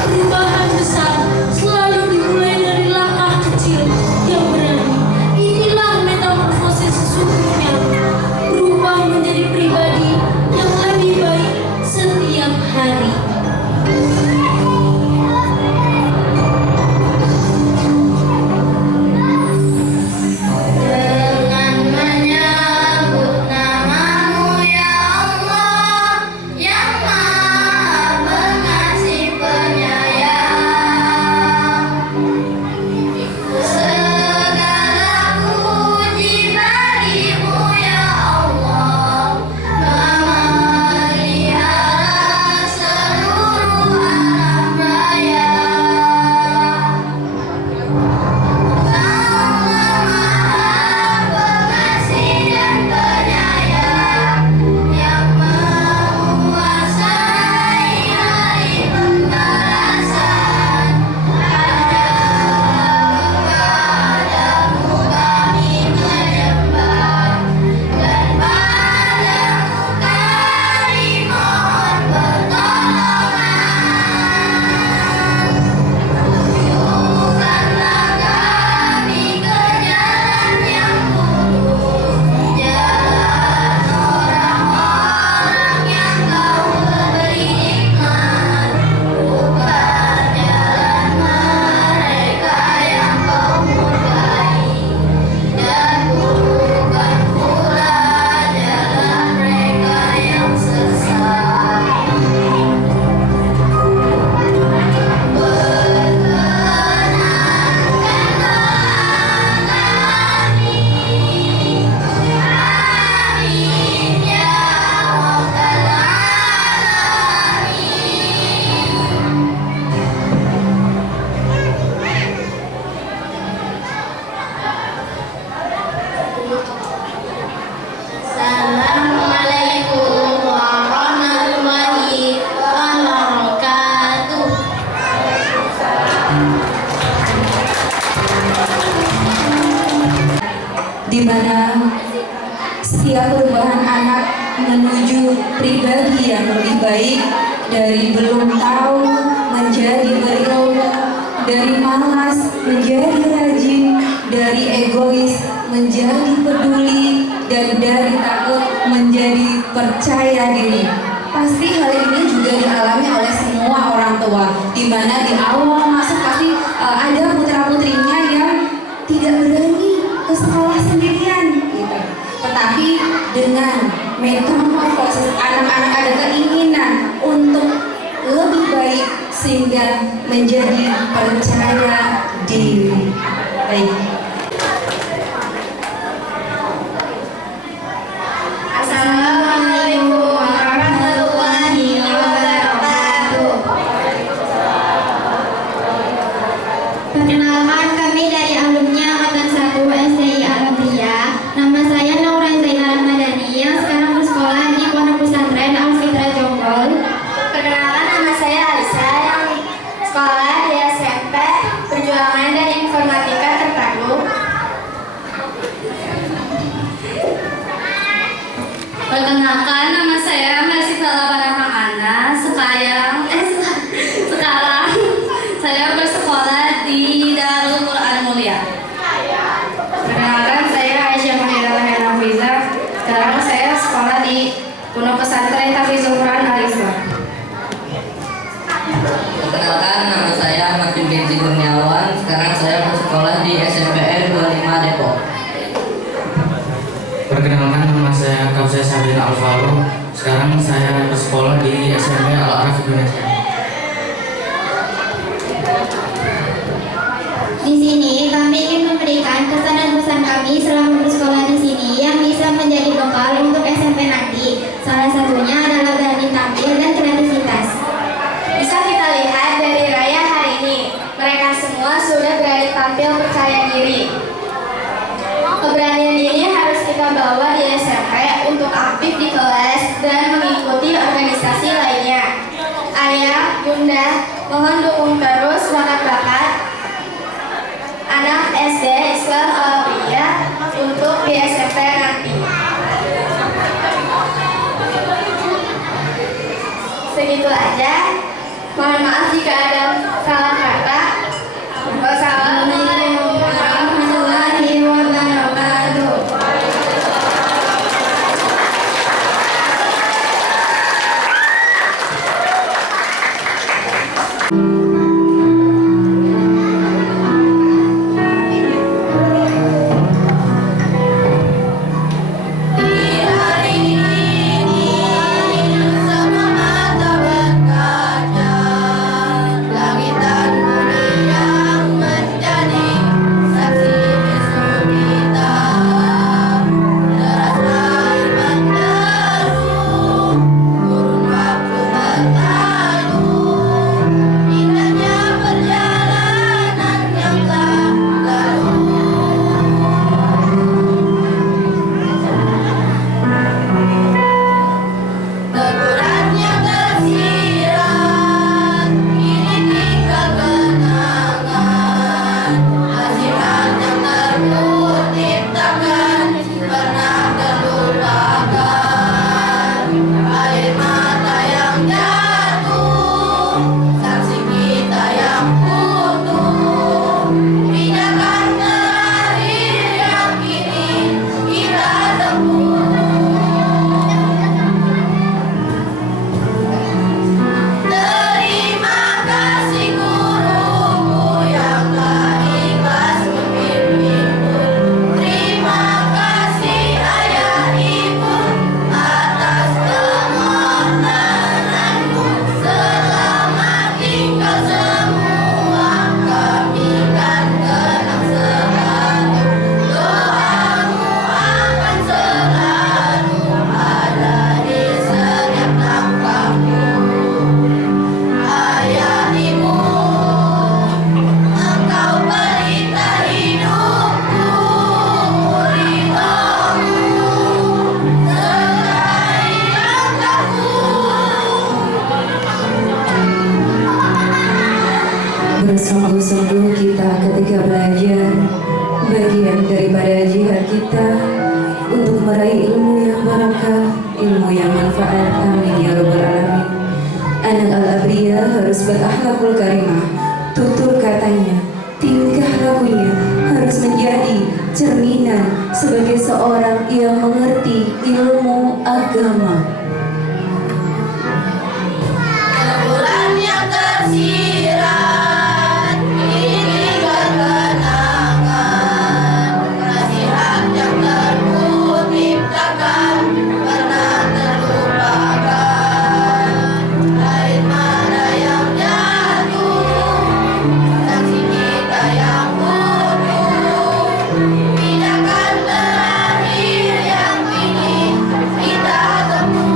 Perubahan besar selalu dimulai dari langkah kecil yang berani. Inilah metamorfosis sesungguhnya, berubah menjadi pribadi yang lebih baik setiap hari. Dengan menyebut namamu ya Allah, yang maha pengasih penyayang. Segala puji bagimu ya Allah, memelihara seluruh alam raya. Pengasih dan penyayang yang menguasai hari pembalasan. Padamu kami menyembah, dan padamu kami mohon pertolongan. Tunjukkanlah kami ke jalan yang lurus, jalan orang-orang yang Kau beri nikmat, bukan jalan mereka yang Kau murkai, dan bukan pula jalan mereka yang sesat. Amin ya Rabbal Alamin. Assalamualaikum warahmatullahi wabarakatuh. di mana setiap perubahan anak menuju pribadi yang lebih baik, dari belum tahu menjadi berilmu, dari malas menjadi rajin, dari egois menjadi peduli, dan dari takut menjadi percaya diri. Pasti hal ini juga dialami oleh semua orang tua, di mana di awal masuk pasti ada putra-putrinya yang tidak berani ke sekolah sendirian gitu. Tetapi dengan metamorfosis, anak-anak ada keinginan untuk lebih baik sehingga menjadi percaya diri. Baik. Assalamualaikum warahmatullahi wabarakatuh. Perkenalkan, kami dari alumni Angkatan 1 STI Al-Abdiyah. Nama saya Naura Zainal Madani yang sekarang bersekolah di Pondok Pesantren Al-Fitra Jonggol. Perkenalkan, nama saya Alisa yang sekolah di SMP Perjuangan dan Informatika Terpadu. Perkenalkan, nama saya Mersifala Parahangana. Sekarang saya bersekolah di Darul Quran Mulia. Perkenalkan, saya Aisyah Mahira Hanafiza. Sekarang saya sekolah di Pondok Pesantren Tahfizul Quran Al-Islam. Perkenalkan, nama saya Ahmad bin Benzi Kurniawan. Sekarang saya bersekolah di SMPN 25 Depok. Perkenalkan, nama saya Kausai Sabrina Alvaro. Sekarang saya bersekolah di SMP Al-Araf Indonesia. Di sini kami ingin memberikan kesan dan pesan kami selama bersekolah di sini yang bisa menjadi bekal untuk SMP nanti. Salah satunya adalah berani tampil dan kreativitas. Bisa kita lihat dari raya hari ini, mereka semua sudah berani tampil percaya diri. Keberanian ini harus kita bawa di SMP untuk aktif di kelas dan mengikuti organisasi lainnya. Ayah, Bunda, Mohon dukung terus bakat-bakat anak SD Islam Al-Aliyah untuk di SMP nanti. Segitu aja. Mohon maaf jika ada salah kata. Wassalamualaikum warahmatullahi wabarakatuh. Bersungguh-sungguh kita ketika belajar bagian daripada jihad kita untuk meraih ilmu yang barakah, ilmu yang manfaat. Amin ya rabbal alamin. Anak Al-Abriyah harus berakhlakul karimah. Tutur katanya, tingkah lakunya harus menjadi cerminan sebagai seorang yang mengerti ilmu agama. Bulan yang tersirat, meninggalkan kenangan, nasihat yang terkutip takkan pernah terlupakan. Air mata yang jatuh, saksi kita yang butuh, tindakan terakhir yang ingin kita temui.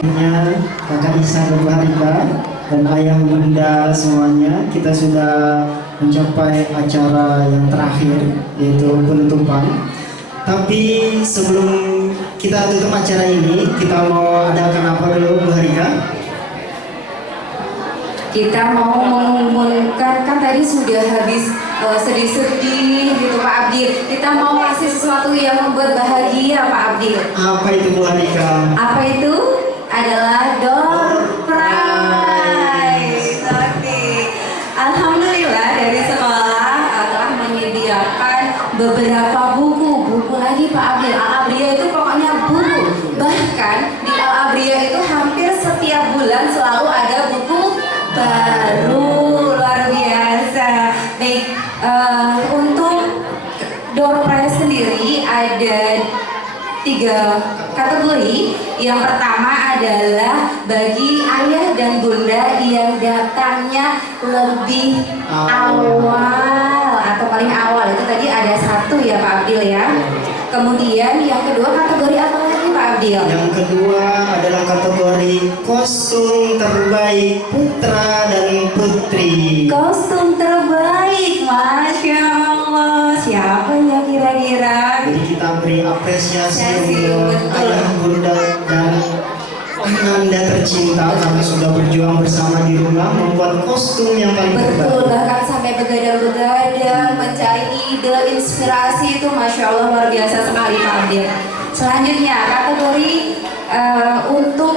Kakak Isa dan Bu Harika dan ayah bunda semuanya, kita sudah mencapai acara yang terakhir yaitu penutupan. Tapi sebelum kita tutup acara ini, kita mau adakan apa dulu Bu Harika? Kita mau mengumpulkan, kan tadi sudah habis sedih-sedih gitu Pak Abdil. Kita mau kasih sesuatu yang membuat bahagia Pak Abdil. Apa itu Bu Harika? Apa itu? Adalah door prize. Oke. Alhamdulillah dari sekolah telah menyediakan beberapa buku lagi Pak Abdil. Al-Abria itu pokoknya buku. Bahkan di Al-Abria itu hampir setiap bulan selalu ada buku baru, luar biasa. Baik, untuk door prize sendiri ada 3 kategori. Yang pertama adalah bagi ayah dan bunda yang datangnya lebih awal atau paling awal, itu tadi ada 1 ya Pak Abdil ya. Kemudian yang kedua kategori apa lagi Pak Abdil? Yang kedua adalah kategori kostum terbaik putra dan putri. Kostum terbaik, Masya Allah. Siapa ya kira-kira? Jadi kita beri apresiasi Betul. untuk ayah bunda dan anda tercinta karena sudah berjuang bersama di rumah membuat kostum yang paling Betul, terbaik. bahkan sampai begadang-begadang mencari ide, inspirasi, itu Masya Allah luar biasa sekali Pak Abdil. Selanjutnya kategori untuk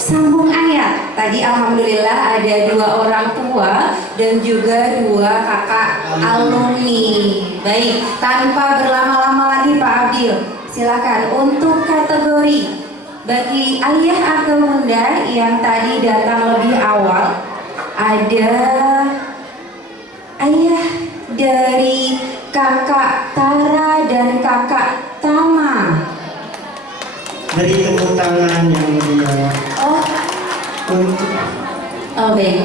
sambung ayat. Tadi alhamdulillah ada 2 orang tua dan juga 2 kakak alumni. Baik, tanpa berlama-lama lagi Pak Abdil, silakan untuk kategori bagi ayah atau bunda yang tadi datang lebih awal, ada ayah dari kakak Tara dan kakak Tama. Beri tepuk tangan yang mulia. Oh baik.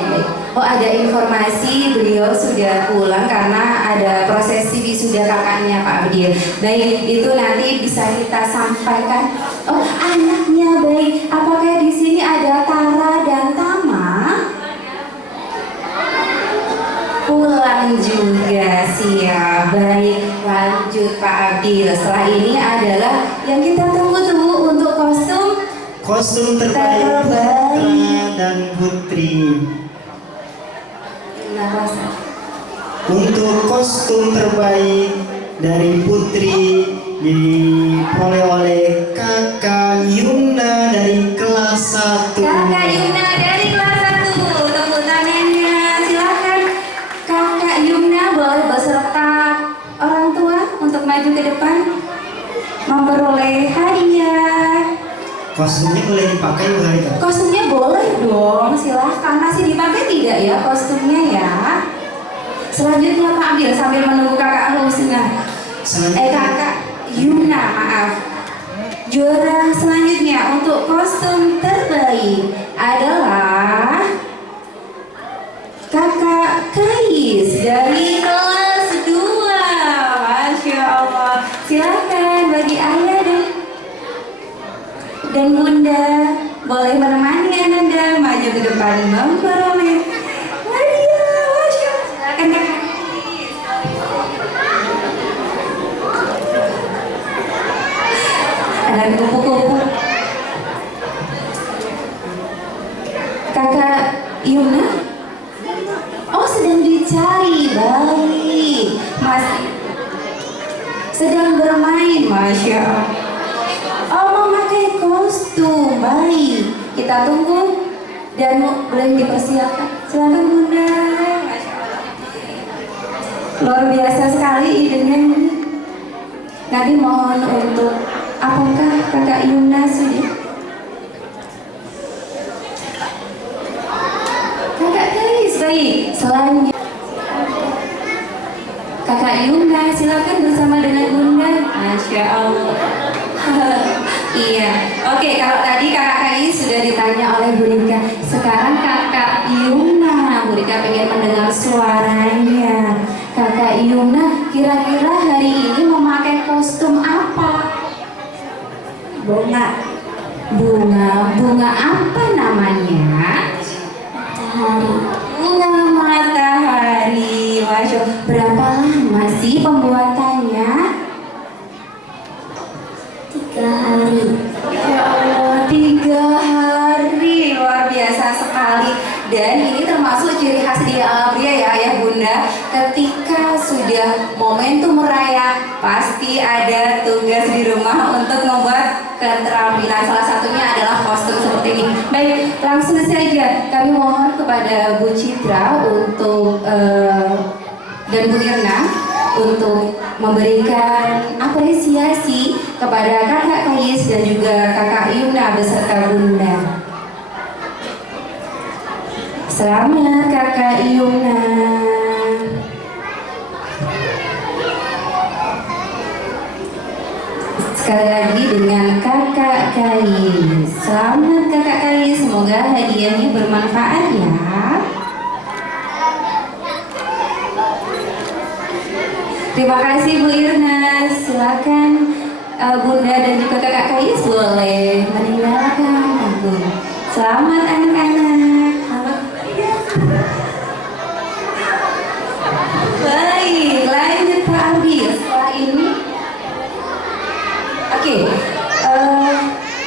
Oh ada informasi beliau sudah pulang karena ada prosesi wisuda kakaknya Pak Abdil. Baik, itu nanti bisa kita sampaikan. Oh anaknya, baik. Apakah di sini ada Tara dan Tama? Pulang juga, siap. Baik, lanjut Pak Abdil. Setelah ini adalah yang kita tunggu-tunggu untuk kostum terbaik putra dan putri. Untuk kostum terbaik dari putri diperoleh oleh kakak Yumna dari kelas 1. Kakak Yumna dari kelas 1, tepuk tangannya. Silakan Kakak Yumna boleh beserta orang tua untuk maju ke depan memperoleh hadiah. Kostumnya boleh dipakai Bu Harika? Kostumnya boleh dong, silahkan. Masih dipakai tidak ya kostumnya ya? Selanjutnya Pak Abdil sambil menunggu kakak Husna. Kakak Yumna, maaf. Juara selanjutnya untuk kostum terbaik adalah kakak Kais dari kelas 2. Masya Allah. Silakan bagi ayah dan bunda boleh menemani Ananda maju ke depan memperoleh hadiah. Masya Allah. Silakan kakak. Ada kupu-kupu. Kakak Yumna? Oh sedang dicari, baik. Masih sedang bermain, Masya Allah. Oh memakai kostum, baik. Kita tunggu dan boleh dipersiapkan. Silakan bunda. Masya Allah. Luar biasa sekali idenya ini. Nanti mohon untuk apakah kakak Yumna sudah? Kakak Kais, baik. Selanjutnya kakak Yumna, silakan bersama dengan bunda. Masya Allah. Iya. Oke, kalau tadi kakak Kais sudah ditanya oleh Bu Rika, sekarang kakak Yumna. Bu Rika pengen mendengar suaranya. Kakak Yumna, kira-kira hari ini memakai kostum apa? Bunga. Bunga apa namanya? Matahari. Bunga matahari. Masya Allah. Berapa lama sih pembuatannya? 3 hari. Ya Allah, 3 hari. Luar biasa sekali. Dan ini termasuk ciri khas di Alabria ya ayah bunda. Ketika sudah momentum meraya, pasti ada tugas di rumah untuk membuat keterampilan. Salah satunya adalah kostum seperti ini. Baik, langsung saja kami mohon kepada Bu Citra untuk dan Bu Irna untuk memberikan apresiasi kepada kakak Kais dan juga kakak Yuna beserta bunda. Selamat kakak Yuna. Sekali lagi dengan kakak Kais. Selamat kakak Kais, semoga hadiahnya bermanfaat ya. Terima kasih Bu Irna. Silakan bunda dan juga kakak Kais boleh meninggalkan panggung. Selamat anak-anak. Baik, lanjut Pak Ardi. Setelah ini, oke,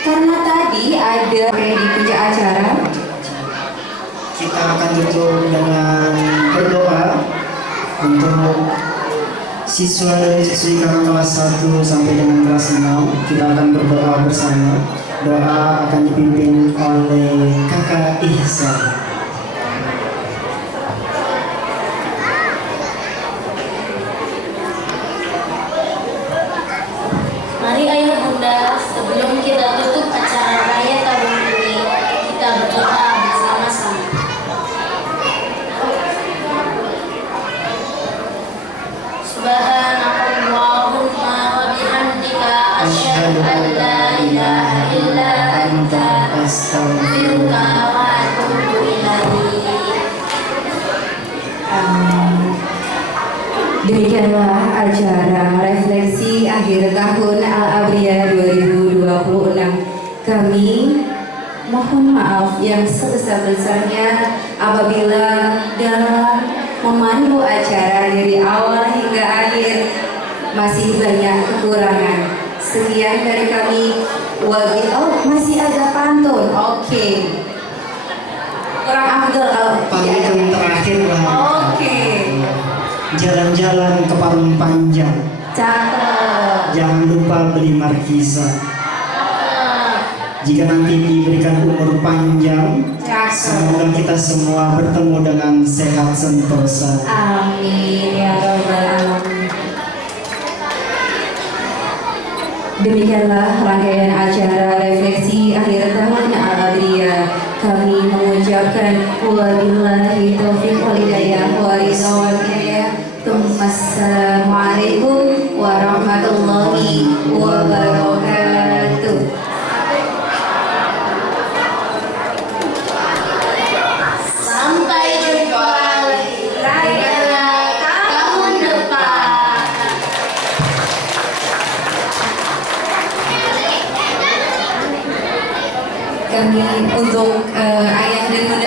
karena tadi ada di puncak acara, Kita akan tutup dengan berdoa untuk siswa dan siswi kelas 1 sampai dengan kelas 6. Kita akan berdoa bersama. Doa akan dipimpin oleh kakak Ihsan. Mari ayah bunda, sebelum kita tutup acara raya tahun ini, kita berdoa bersama-sama. Subhanakallahumma wa bihamdika asyhadu an la ilaha illa anta astaghfiruka wa atubu ilaik. demikianlah acara refleksi akhir tahun Al-Abria 2026. Kami mohon maaf yang sebesar-besarnya apabila dalam memandu acara dari awal hingga akhir masih banyak kekurangan. Sekian dari kami. Masih ada pantun. Oke. Kurang afdol kalau Pantun terakhir lah. Oke. Jalan-jalan ke Parung Panjang. Cakep. Jangan lupa beli markisa. Jika nanti diberikan umur panjang, semoga kita semua bertemu dengan sehat sentosa. Amin ya rabbal alamin. Demikianlah rangkaian acara refleksi akhir tahun Al-Abria. Kami mengucapkan wabillahi taufiq wal hidayah wa ridha wal hidayah. Assalamualaikum warahmatullahi wabarakatuh. Sampai jumpa di raya tahun depan. Kami untuk ayah dan bunda